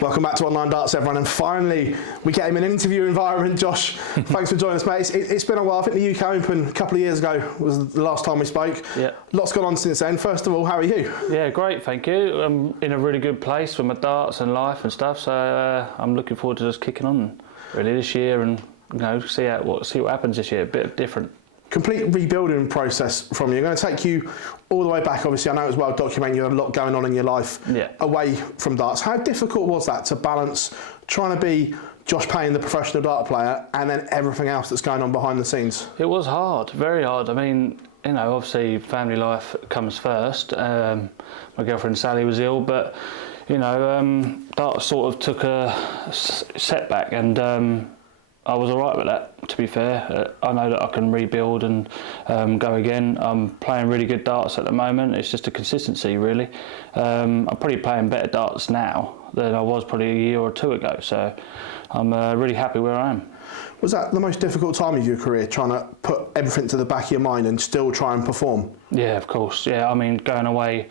Welcome back to Online Darts, everyone, and finally we get him in an interview environment. Josh, thanks for joining us, mate. It's been a while. I think the UK Open a couple of years ago was the last time we spoke. Yeah. Lots gone on since then. First of all, how are you? Yeah, great, thank you. I'm in a really good place with my darts and life and stuff, so I'm looking forward to just kicking on really this year and see what happens this year. A bit different. Complete rebuilding process from you. I'm going to take you all the way back. Obviously, I know it was well documented. You had a lot going on in your life away from darts. How difficult was that to balance trying to be Josh Payne, the professional dart player, and then everything else that's going on behind the scenes? It was hard, very hard. I mean, obviously family life comes first. My girlfriend Sally was ill, but darts sort of took a setback, and I was all right with that, to be fair. I know that I can rebuild and go again. I'm playing really good darts at the moment. It's just a consistency, really. I'm probably playing better darts now than I was probably a year or two ago, so I'm really happy where I am. Was that the most difficult time of your career, trying to put everything to the back of your mind and still try and perform? Yeah, of course. Yeah, I mean, going away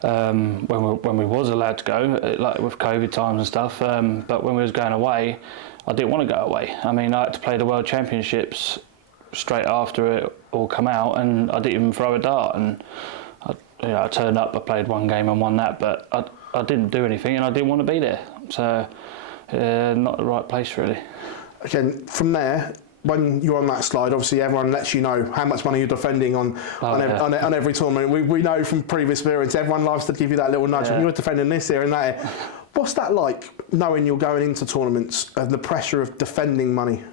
when we was allowed to go, like with COVID times and stuff, but when we was going away, I didn't want to go away. I mean, I had to play the World Championships straight after it all come out, and I didn't even throw a dart. And I turned up, I played one game and won that, but I didn't do anything, and I didn't want to be there. So, not the right place, really. Again, from there, when you're on that slide, obviously everyone lets you know how much money you're defending on every tournament. We know from previous experience, everyone loves to give you that little nudge. Yeah. You're defending this here and that here. What's that like, knowing you're going into tournaments and the pressure of defending money?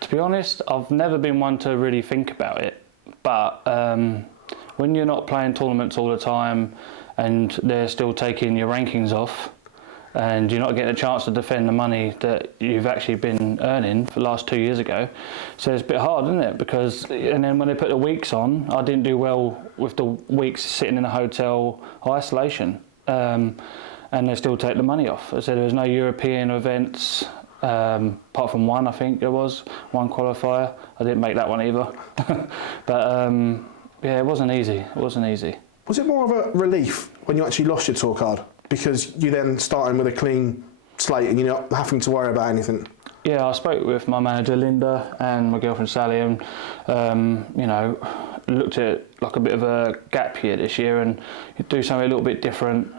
To be honest, I've never been one to really think about it. But when you're not playing tournaments all the time and they're still taking your rankings off, and you're not getting a chance to defend the money that you've actually been earning for the last 2 years ago. So it's a bit hard, isn't it? And then when they put the weeks on, I didn't do well with the weeks sitting in a hotel isolation. And they still take the money off. I said there was no European events, apart from one, I think there was, one qualifier. I didn't make that one either. But yeah, it wasn't easy. Was it more of a relief when you actually lost your tour card? Because you then starting with a clean slate and you're not having to worry about anything? Yeah, I spoke with my manager Linda and my girlfriend Sally, and looked at it like a bit of a gap year this year, and do something a little bit different,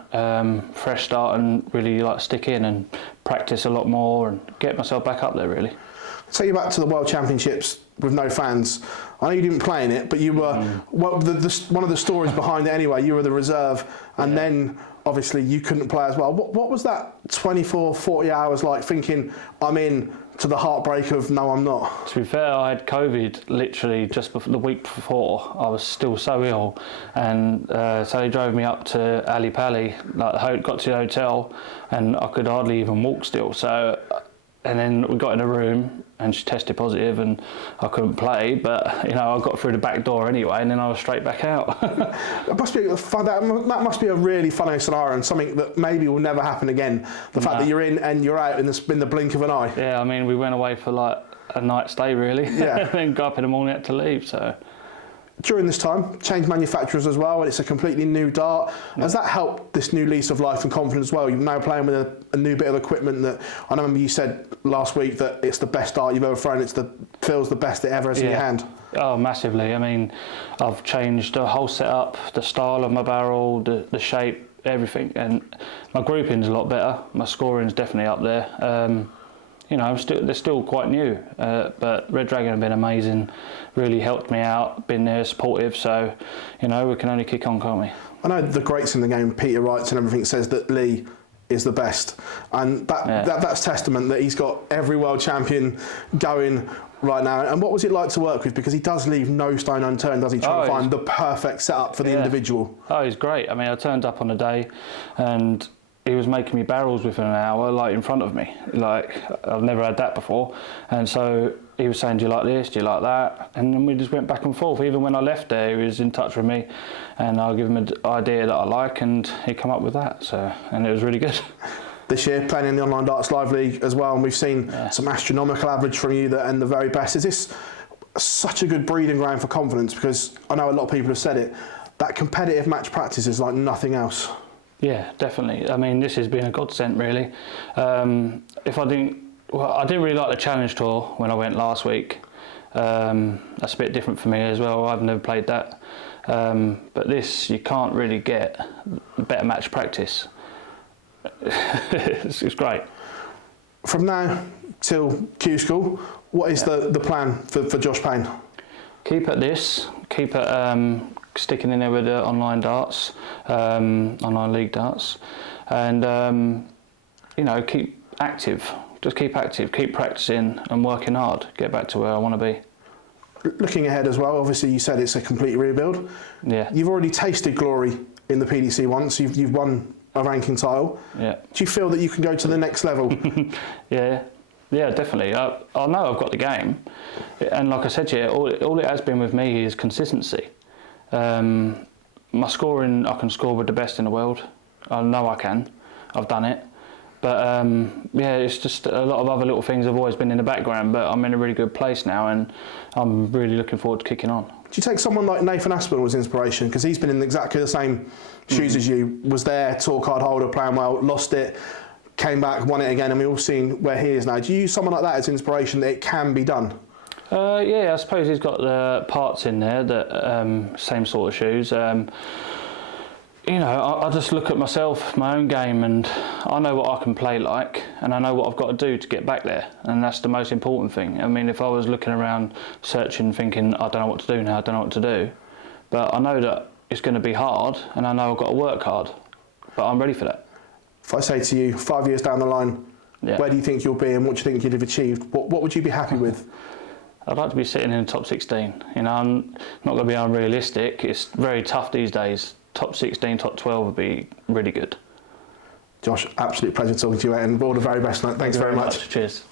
fresh start, and really stick in and practice a lot more and get myself back up there, really. Take you back to the World Championships with no fans. I know you didn't play in it, but you were one of the stories behind it anyway. You were the reserve, and then obviously you couldn't play as well. What was that 24, 40 hours like, thinking I'm in, to the heartbreak of no, I'm not? To be fair, I had COVID literally just the week before. I was still so ill, and so they drove me up to Ali Pali, got to the hotel, and I could hardly even walk still. So, and then we got in a room, and she tested positive, and I couldn't play. But I got through the back door anyway, and then I was straight back out. That must be a really funny scenario, and something that maybe will never happen again. The fact that you're in and you're out in the blink of an eye. Yeah, I mean, we went away for a night stay, really. Yeah. And then got up in the morning, had to leave. So. During this time, changed manufacturers as well, and it's a completely new dart. Has that helped this new lease of life and confidence as well? You're now playing with a new bit of equipment that I remember you said last week that it's the best dart you've ever thrown. Feels the best it ever has in your hand. Oh, massively. I mean, I've changed the whole setup, the style of my barrel, the shape, everything, and my grouping's a lot better. My scoring's definitely up there. They're still quite new, but Red Dragon have been amazing, really helped me out, been there, supportive, so, we can only kick on, can't we? I know the greats in the game, Peter Wrights and everything, says that Lee is the best, and that's testament that he's got every world champion going right now. And what was it like to work with? Because he does leave no stone unturned, does he, trying to find the perfect setup for the individual? Oh, he's great. I mean, I turned up on a day, and he was making me barrels within an hour, in front of me. I've never had that before. And so he was saying, do you like this, do you like that? And then we just went back and forth. Even when I left there, he was in touch with me, and I'll give him an idea that I like, and he come up with that. And it was really good. This year, playing in the Online Darts Live League as well, and we've seen some astronomical average from you and the very best. Is this such a good breeding ground for confidence? Because I know a lot of people have said it, that competitive match practice is like nothing else. Yeah, definitely. I mean, this has been a godsend, really. If I didn't, well, I didn't really like the Challenge Tour when I went last week. That's a bit different for me as well. I've never played that. But this, you can't really get better match practice. It's great. From now till Q School, what is the plan for Josh Payne? Keep at this. Keep at sticking in there with the online darts, online league darts, and you know, keep active. Just keep active. Keep practicing and working hard. Get back to where I want to be. Looking ahead as well, obviously you said it's a complete rebuild. Yeah. You've already tasted glory in the PDC once. You've won a ranking title. Yeah. Do you feel that you can go to the next level? Yeah, definitely. I know I've got the game, and like I said to you, all it has been with me is consistency. My scoring, I can score with the best in the world. I know I can. I've done it. But yeah, it's just a lot of other little things have always been in the background, but I'm in a really good place now, and I'm really looking forward to kicking on. Do you take someone like Nathan Aspinall as inspiration? Because he's been in exactly the same shoes as you, was there, tour card holder, playing well, lost it, came back, won it again, and we've all seen where he is now. Do you use someone like that as inspiration that it can be done? Yeah, I suppose he's got the parts in there that same sort of shoes. You know, I just look at myself, my own game, and I know what I can play like, and I know what I've got to do to get back there, and that's the most important thing. I mean, if I was looking around, searching, thinking, I don't know what to do now, I don't know what to do, but I know that it's going to be hard, and I know I've got to work hard, but I'm ready for that. If I say to you, 5 years down the line, where do you think you'll be, and what do you think you'd have achieved? What would you be happy with? I'd like to be sitting in the top 16. You know, I'm not going to be unrealistic. It's very tough these days. Top 16, top 12 would be really good. Josh, absolute pleasure talking to you, and all the very best. Thanks very much. Cheers.